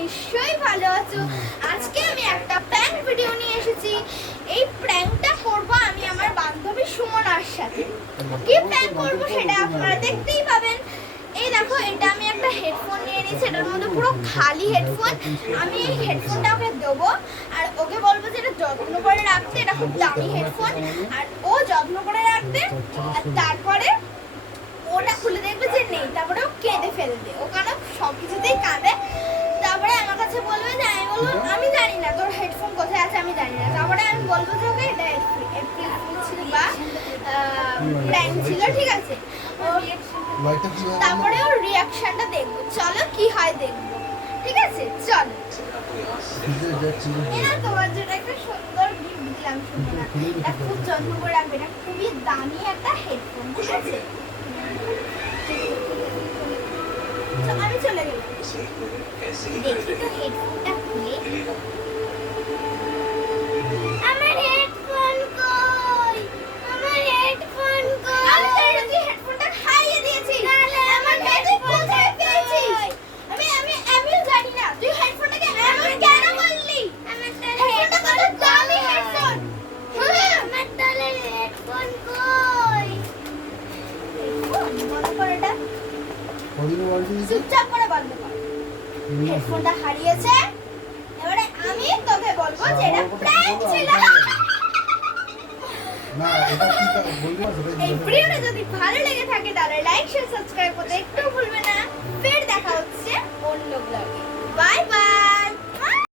নিশ্চয়ই ভালো আছো। আজকে আমি একটা প্র্যাঙ্ক ভিডিও নিয়ে এসেছি। এই প্র্যাঙ্কটা করব আমি আমার বান্ধবী সুমনার সাথে। কি প্র্যাঙ্ক করব সেটা আপনারা দেখতেই পাবেন। এই দেখো, এটা আমি একটা হেডফোন নিয়ে নিয়েছি, এটার মধ্যে পুরো খালি হেডফোন। আমি এই হেডফোনটা ওকে দেবো আর ওকে বলবো যে এটা যত্ন করে রাখতে, এটা খুব দামি হেডফোন, আর ও যত্ন করে রাখবে। আর তারপরে ওটা খুলে দেখবে যে নেই, তারপরে ও কেঁদে ফেলবে। ও কেন সব কিছুতেই কাঁদে। তারপরে আমার কাছে বলবে যে আমি বলবো আমি জানি না তোর হেডফোন কোথায় আছে, আমি জানি না। তারপরে আমি বলবো যে ওকে এটা এপ্রিল ফুল ছিল বা প্র্যাঙ্ক ছিল, ঠিক আছে। তারপরে ওর রিয়াকশনটা দেখবো। চলো কি হয় দেখবো, ঠিক আছে? চলো। এরা তোমার জন্য একটা সুন্দর গিফট দিলাম সুমনা। এটা খুব যত্ন করে রাখবে, এটা খুবই দামি একটা হেডফোন, ঠিক আছে? আমি চলে গেলাম। দেখি তো হেডফোনটা খুলে। আমার হেডফোন কই? আমার হেডফোন কই? আমি তো এই হেডফোনটা হারিয়ে দিয়েছি। আমার হেডফোন কোথায় পেয়েছিস? আমিও জানি না। তুই হেডফোনটাকে এমন কেন বললি? আমার হেডফোনটা কত দামি হেডফোন। আমার তাহলে হেডফোন কই? বন্ধ কর এটা। চুপচাপ করে বন্ধ কর। হেডফোনটা হারিয়েছে। এবারে আমি তোকে বলবো যে এটা প্র্যাঙ্ক ছিল। না, এটা কি বলবো সেটা এই ভিডিওটা যদি ভালো লেগে থাকে তাহলে লাইক শেয়ার সাবস্ক্রাইব করতে একটু ভুলবে না। ফের দেখা হচ্ছে অন্য ব্লগে। Bye bye.